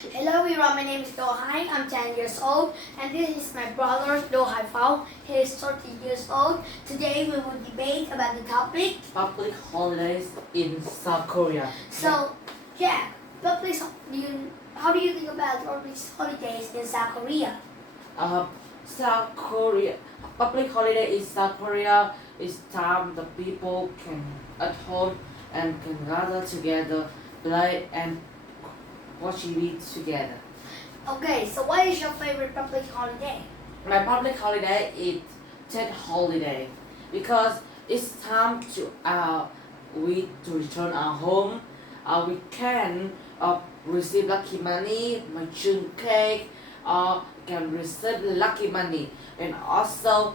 Hello everyone, my name is Dohai. I'm 10 years old and this is my brother Dohai Phao. He is 30 years old. Today we will debate about the topic. Public holidays in South Korea. So, Jack, how do you think about public holidays in South Korea? South Korea public holiday in South Korea is time the people can at home and can gather together, play and watch TV together. Okay, so what is your favorite public holiday? My public holiday is Tet holiday because it's time to we to return our home. We can receive lucky money, machine cake, can receive lucky money and also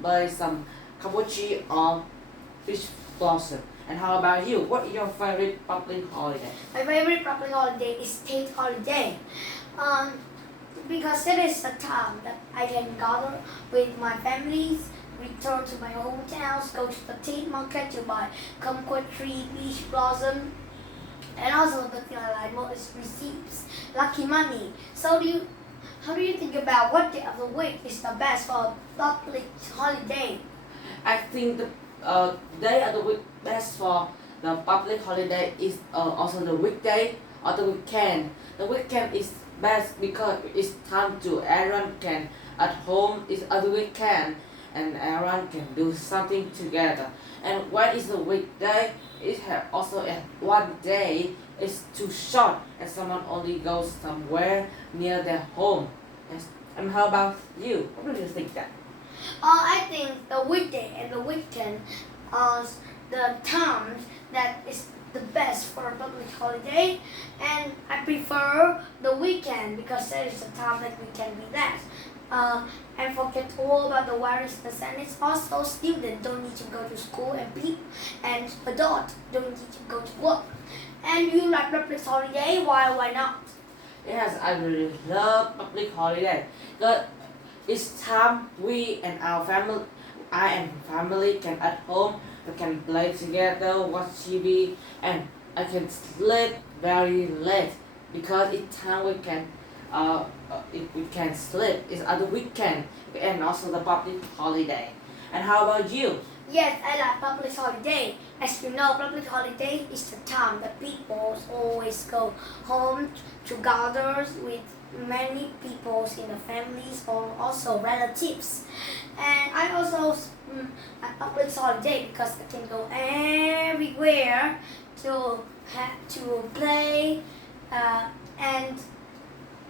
buy some kabuchi or fish blossom. And how about you? What is your favorite public holiday? My favorite public holiday is state holiday. Because it is a time that I can gather with my families, return to my hometowns, go to the tea market to buy kumquat tree, peach blossom, and also the thing I like most is receives lucky money. How do you think about what day of the week is the best for public holiday? I think the day of the week best for the public holiday is also the weekday or the weekend. The weekend is best because it's time to everyone can at home is at the weekend and everyone can do something together. And when is the weekday, it have also at one day is too short and someone only goes somewhere near their home. Yes. And how about you? What do you think that? I think the weekday and the weekend are the times that is the best for a public holiday, and I prefer the weekend because that is the time that we can relax and forget all about the worries and it's also students don't need to go to school and adults don't need to go to work. And you like public holiday? Why not? Yes, I really love public holiday. Because it's time we and our family, I and family can at home, we can play together, watch TV, and I can sleep very late because it's time we can, if we can sleep. It's at the weekend and also the public holiday. And how about you? Yes, I like public holiday. As you know, public holiday is the time that people always go home to gather with many people in the families or also relatives. And I also like public holiday because I can go everywhere to play and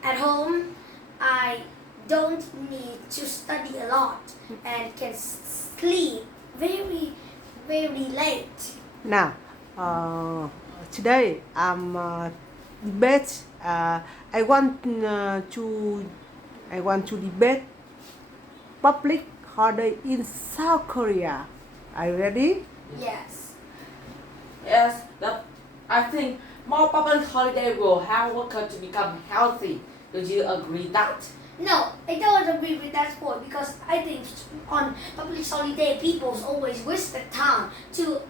at home I don't need to study a lot and can sleep very late. Now, today I'm debate. I want to debate public holiday in South Korea. Are you ready? Yes. Yes, I think more public holiday will help workers to become healthy. Do you agree that? No, I don't agree with that point because I think on public holiday people always waste the time to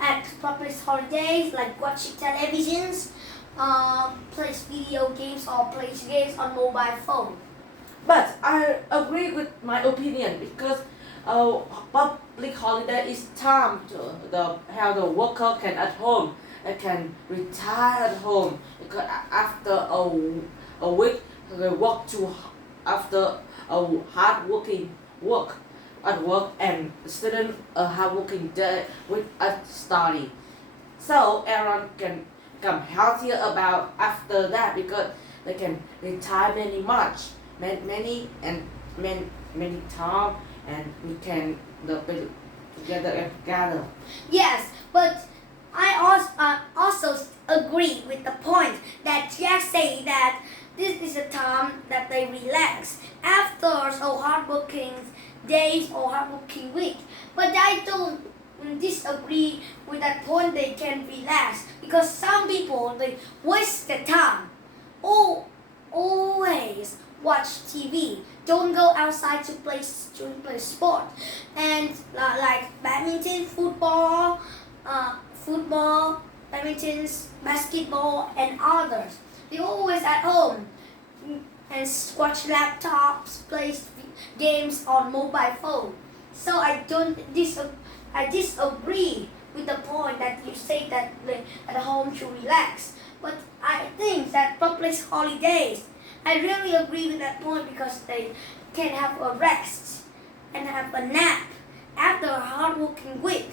at public holidays like watching televisions, play video games or play games on mobile phone. But I agree with my opinion because public holiday is time to how the worker can at home and can retire at home because after a week they work to after a hard working work at work and student a hard working day with a study. So everyone can become healthier about after that because they can retire many time and we can be together and gather. Yes, but I also agree with the point that Jack say that this is a time that they relax after so hardworking days or hardworking week. But I don't disagree with that point. They can relax because some people they waste their time. Always watch TV. Don't go outside to play sport and like badminton, football, badminton, basketball, and others. they always at home and watch laptops, play games on mobile phone. So I disagree with the point that you say that they at home should relax. But I think that public holidays, I really agree with that point because they can have a rest and have a nap after a hard working week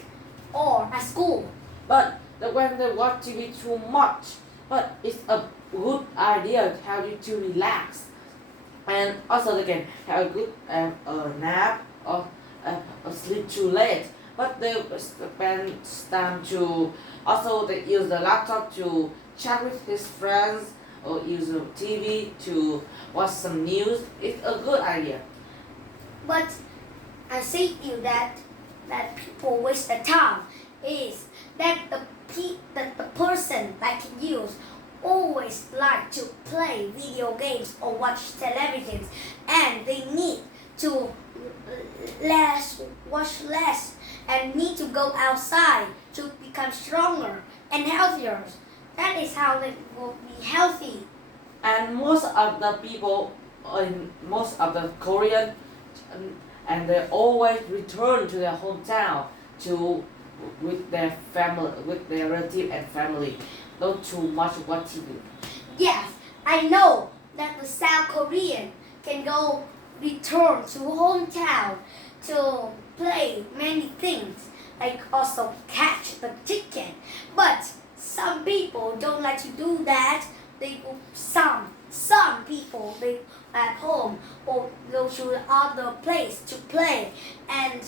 or at school. But when they watch TV too much, but it's a good idea to have you to relax, and also they can have a good nap or sleep too late. But they spend time to also they use the laptop to chat with his friends or use the TV to watch some news. It's a good idea. But I say to you that people waste their time is that the person like you always like to play video games or watch televisions, and they need to watch less and need to go outside to become stronger and healthier. That is how they will be healthy. And most of the people in most of the Korean and they always return to their hometown to with their family, with their relative and family, not too much watch TV. Yes, I know that the South Korean can go return to hometown to play many things, like also catch the chicken. But some people don't like to do that. Some people they at home or go to other place to play, and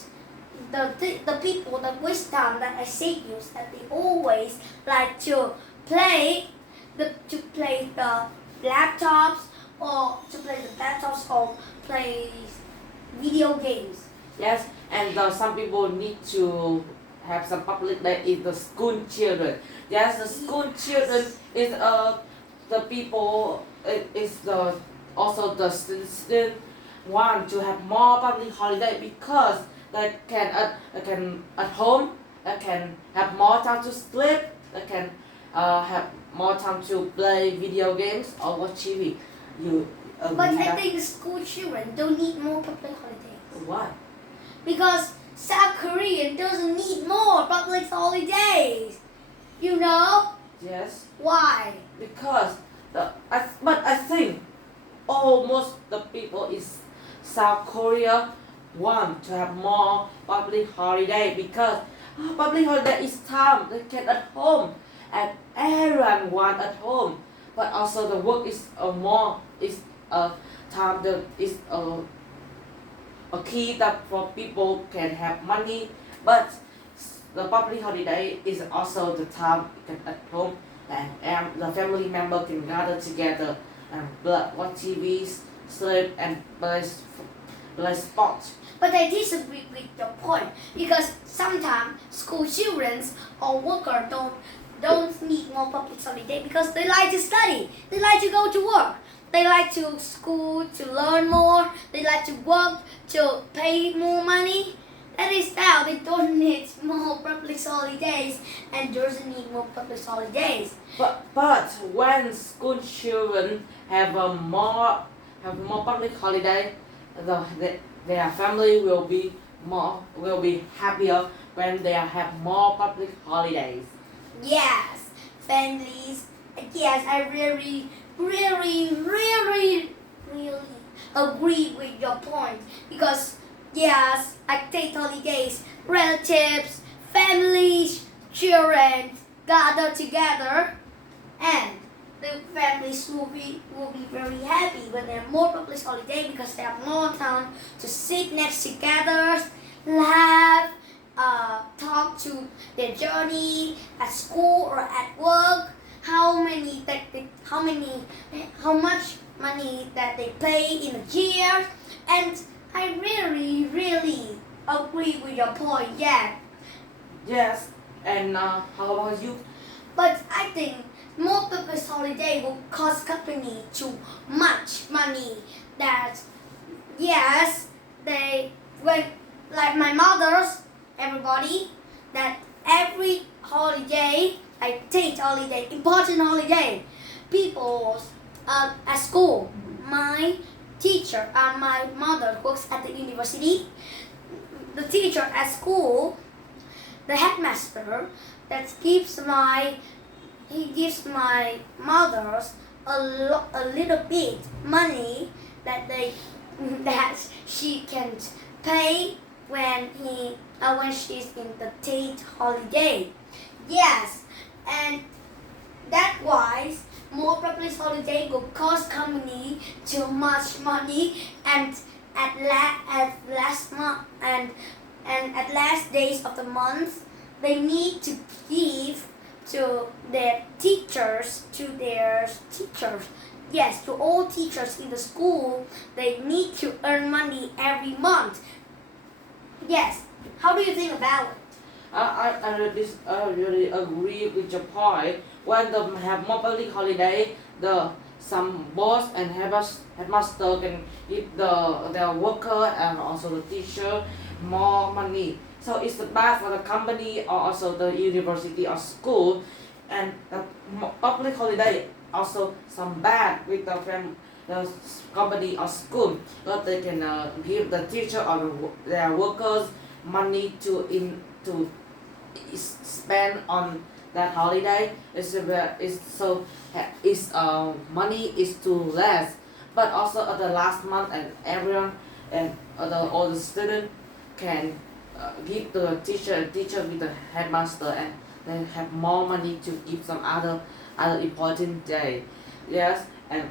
the people that waste time that I say use that they always like to play the laptops or play video games. Yes, and some people need to have some public day is the school children. Yes, the school children is the people is the also the student want to have more public holiday because they can at home they can have more time to sleep, they can have more time to play video games or watch TV. You agree But I that? think school children don't need more public holidays Why? because South Korea doesn't need more public holidays. You know Yes, why? because but I think almost the people in South Korea want to have more public holiday because public holiday is time they can at home and everyone want at home, but also the work is more is time that is a key that for people can have money, but the public holiday is also the time you can at home and the family member can gather together and watch TVs, sleep and play sports. But I disagree with your point because sometimes school children or workers don't need more public holiday because they like to study, they like to go to work, they like to school to learn more, they like to work to pay more money. That is how they don't need more public holidays and doesn't need more public holidays. But when school children have more public holiday, their family will be happier when they have more public holidays. Yes, families. Yes, I really agree with your point because yes, I take holidays, relatives, families, children gather together, and the families will be very happy when they have more public holiday because they have more time to sit next together, laugh, talk to their journey at school or at work, how much money that they pay in a year, and I really agree with your point. Yeah, Yes, and how about you? but I think more public holiday will cost company too much money. That yes, when like my mother's everybody that every holiday I take holiday important holiday people at school. My teacher, my mother works at the university. The teacher at school, the headmaster, he gives my mothers a little bit money that she can pay when she's in the Tate holiday. Yes, and that wise more public holiday will cost company too much money, and at last month and at last days of the month they need to give to their teachers, yes, to all teachers in the school. They need to earn money every month. Yes, how do you think about it? I really agree with your point. When they have more public holiday, some boss and headmaster can give their worker and also the teacher more money. So it's bad for the company or also the university or school, and the public holiday also some bad with the company or school, but they can give the teacher or their workers money to spend on that holiday. Money is too less, but also at the last month and everyone and all the student can give the teacher with the headmaster, and they have more money to give some other important day. Yes, and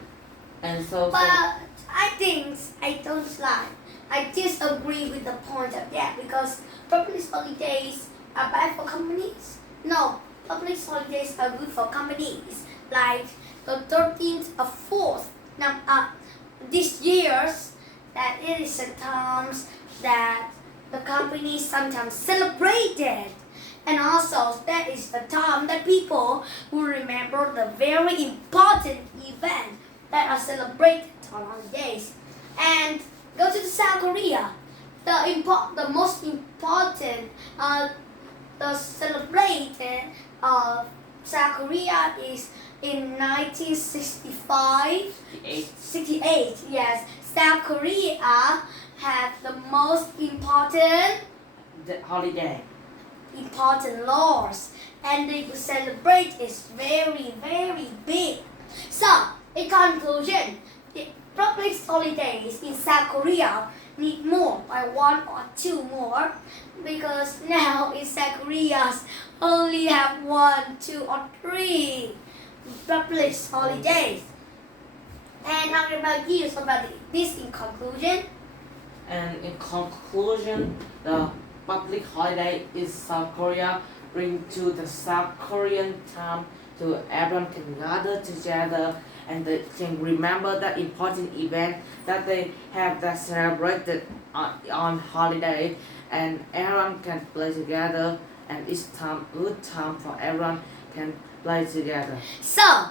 so. But I think I don't like. I disagree with the point of that, because public holidays are bad for companies. No, public holidays are good for companies. Like the 13th or 4th. Now, this year's that it is the times that the companies sometimes celebrated. And also that is the time that people will remember the very important event that are celebrated on holidays. And go to South Korea. The most important the celebrated South Korea is in 1965. 68. Yes, South Korea have the most important laws, and they celebrate is very, very big. So, in conclusion, the public holidays in South Korea need more by 1 or 2 more, because now in South Korea only have 1, 2 or 3 public holidays. And how about you about this in conclusion? And in conclusion, the public holiday in South Korea bring to the South Korean time to everyone can gather together, and they can remember that important event that they have that celebrated on holiday, and everyone can play together, and it's good time for everyone can play together. So,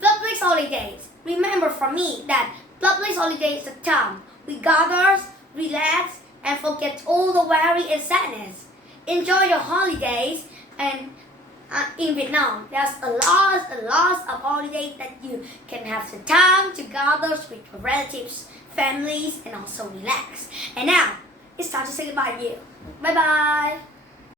public holidays. Remember from me that public holidays is a time we gather, relax, and forget all the worry and sadness. Enjoy your holidays, and in Vietnam, there's a lot of holidays that you can have the time to gather with your relatives, families, and also relax. And now, it's time to say goodbye to you. Bye bye.